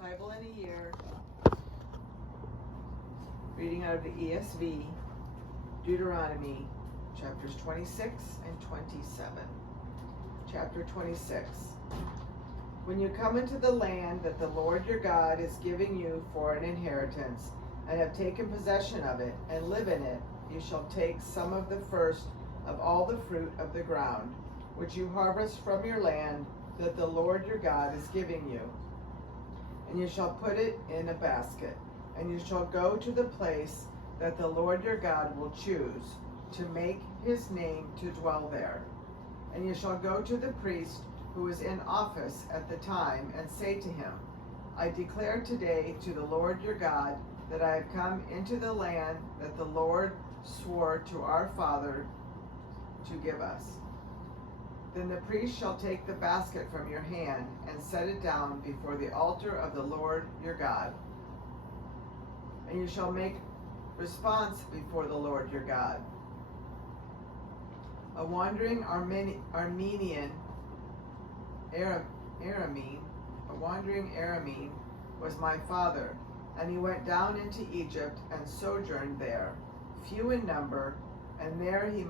Bible in a year. Reading out of the ESV, Deuteronomy chapters 26 and 27. Chapter 26. When you come into the land that the Lord your God is giving you for an inheritance, and have taken possession of it, and live in it, you shall take some of the first of all the fruit of the ground, which you harvest from your land that the Lord your God is giving you. And you shall put it in a basket, and you shall go to the place that the Lord your God will choose to make his name to dwell there. And you shall go to the priest who is in office at the time, and say to him, I declare today to the Lord your God that I have come into the land that the Lord swore to our father to give us. Then the priest shall take the basket from your hand and set it down before the altar of the Lord your God. And you shall make response before the Lord your God. A wandering Aramean was my father, and he went down into Egypt and sojourned there, few in number, and there he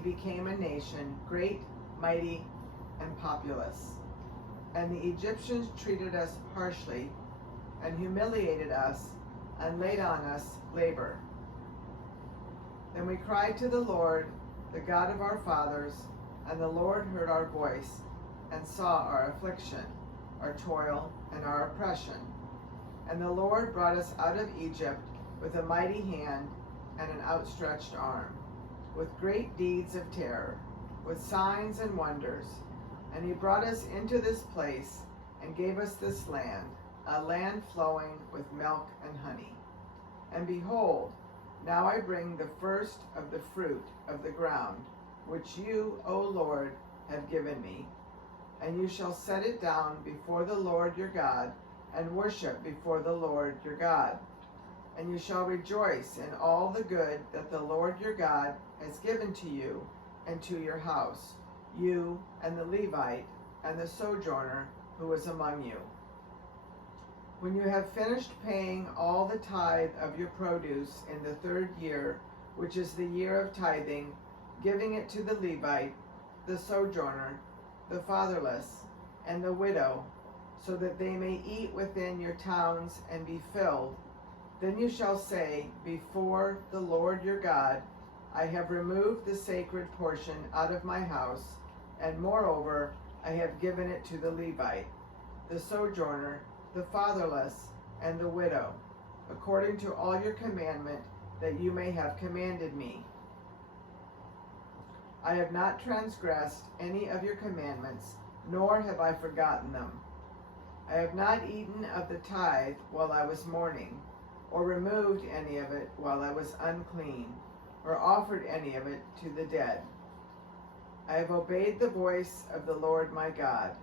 became a nation, great, mighty, and populous. And the Egyptians treated us harshly, and humiliated us, and laid on us labor. Then we cried to the Lord, the God of our fathers, and the Lord heard our voice, and saw our affliction, our toil, and our oppression. And the Lord brought us out of Egypt with a mighty hand and an outstretched arm, with great deeds of terror, with signs and wonders. And he brought us into this place, and gave us this land, a land flowing with milk and honey. And behold, now I bring the first of the fruit of the ground, which you, O Lord, have given me. And you shall set it down before the Lord your God, and worship before the Lord your God. And you shall rejoice in all the good that the Lord your God has given to you and to your house, you and the Levite and the sojourner who is among you. When you have finished paying all the tithe of your produce in the 3rd year, which is the year of tithing, giving it to the Levite, the sojourner, the fatherless, and the widow, so that they may eat within your towns and be filled, then you shall say before the Lord your God, I have removed the sacred portion out of my house, and moreover I have given it to the Levite, the sojourner, the fatherless, and the widow, according to all your commandment that you may have commanded me. I have not transgressed any of your commandments, nor have I forgotten them. I have not eaten of the tithe while I was mourning, or removed any of it while I was unclean, or offered any of it to the dead. I have obeyed the voice of the Lord my God.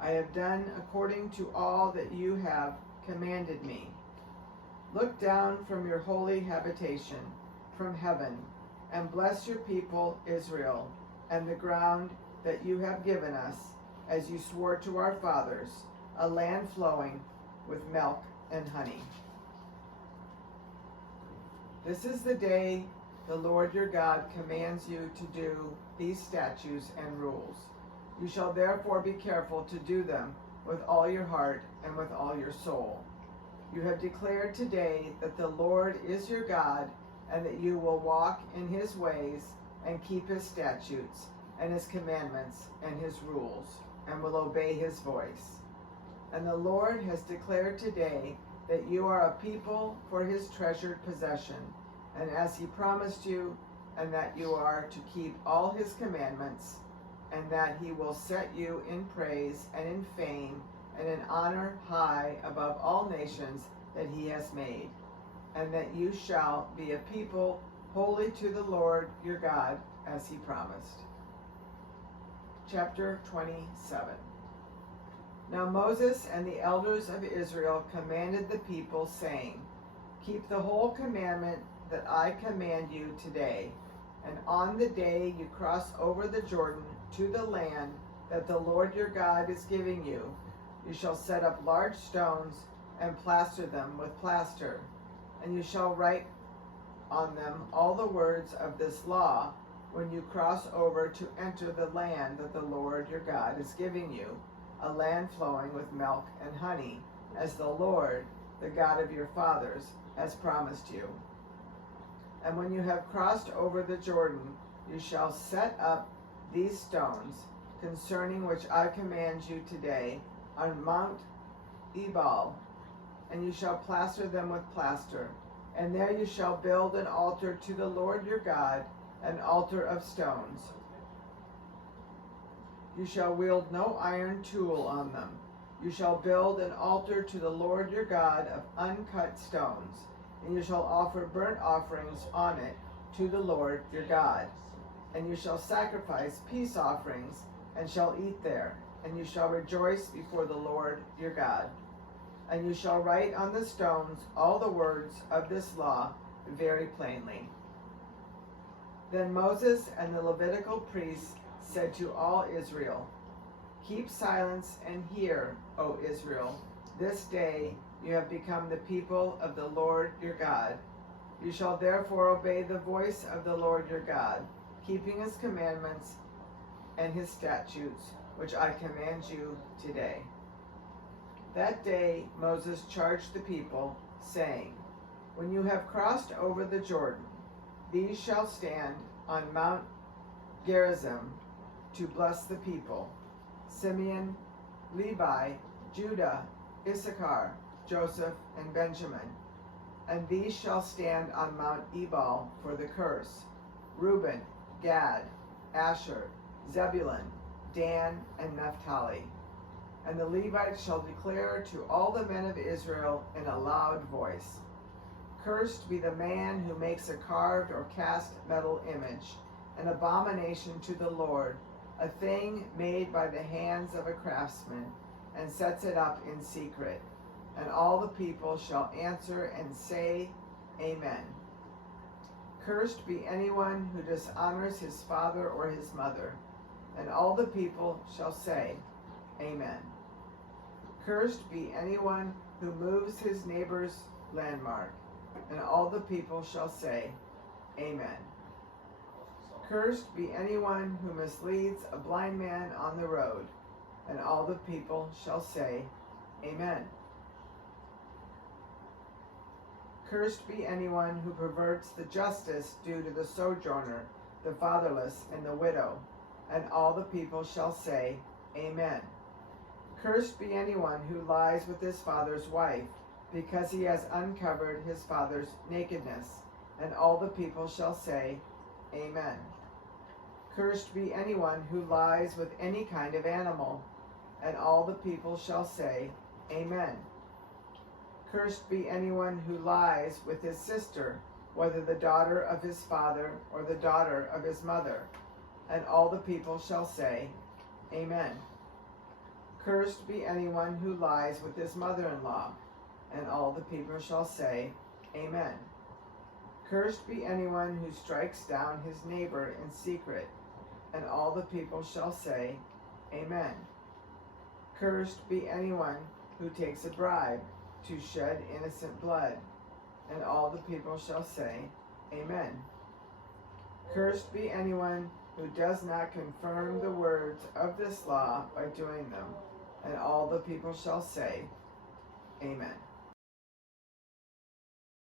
I have done according to all that you have commanded me. Look down from your holy habitation, from heaven, and bless your people Israel, and the ground that you have given us, as you swore to our fathers, a land flowing with milk and honey. This is the day the Lord your God commands you to do these statutes and rules. You shall therefore be careful to do them with all your heart and with all your soul. You have declared today that the Lord is your God, and that you will walk in his ways and keep his statutes and his commandments and his rules, and will obey his voice. And the Lord has declared today that you are a people for his treasured possession, and as he promised you, and that you are to keep all his commandments, and that he will set you in praise and in fame and in honor high above all nations that he has made, and that you shall be a people holy to the Lord your God, as he promised. Chapter 27. Now Moses and the elders of Israel commanded the people, saying, Keep the whole commandment that I command you today, and on the day you cross over the Jordan to the land that the Lord your God is giving you, you shall set up large stones and plaster them with plaster. And you shall write on them all the words of this law when you cross over to enter the land that the Lord your God is giving you, a land flowing with milk and honey, as the Lord, the God of your fathers, has promised you. And when you have crossed over the Jordan, you shall set up these stones, concerning which I command you today, on Mount Ebal, and you shall plaster them with plaster. And there you shall build an altar to the Lord your God, an altar of stones. You shall wield no iron tool on them. You shall build an altar to the Lord your God of uncut stones, and you shall offer burnt offerings on it to the Lord your God. And you shall sacrifice peace offerings, and shall eat there, and you shall rejoice before the Lord your God. And you shall write on the stones all the words of this law very plainly. Then Moses and the Levitical priests said to all Israel, Keep silence and hear, O Israel. This day you have become the people of the Lord your God. You shall therefore obey the voice of the Lord your God, keeping his commandments and his statutes, which I command you today. That day Moses charged the people, saying, When you have crossed over the Jordan, these shall stand on Mount Gerizim to bless the people: Simeon, Levi, Judah, Issachar, Joseph, and Benjamin. And these shall stand on Mount Ebal for the curse: Reuben, Gad, Asher, Zebulun, Dan, and Naphtali. And the Levites shall declare to all the men of Israel in a loud voice, Cursed be the man who makes a carved or cast metal image, an abomination to the Lord, a thing made by the hands of a craftsman, and sets it up in secret. And all the people shall answer and say, Amen. Cursed be anyone who dishonors his father or his mother. And all the people shall say, Amen. Cursed be anyone who moves his neighbor's landmark. And all the people shall say, Amen. Cursed be anyone who misleads a blind man on the road. And all the people shall say, Amen. Cursed be anyone who perverts the justice due to the sojourner, the fatherless, and the widow. And all the people shall say, Amen. Cursed be anyone who lies with his father's wife, because he has uncovered his father's nakedness. And all the people shall say, Amen. Cursed be anyone who lies with any kind of animal. And all the people shall say, Amen. Cursed be anyone who lies with his sister, whether the daughter of his father or the daughter of his mother. And all the people shall say, Amen. Cursed be anyone who lies with his mother-in-law. And all the people shall say, Amen. Cursed be anyone who strikes down his neighbor in secret. And all the people shall say, Amen. Cursed be anyone who takes a bribe to shed innocent blood. And all the people shall say, Amen. Cursed be anyone who does not confirm the words of this law by doing them. And all the people shall say, Amen.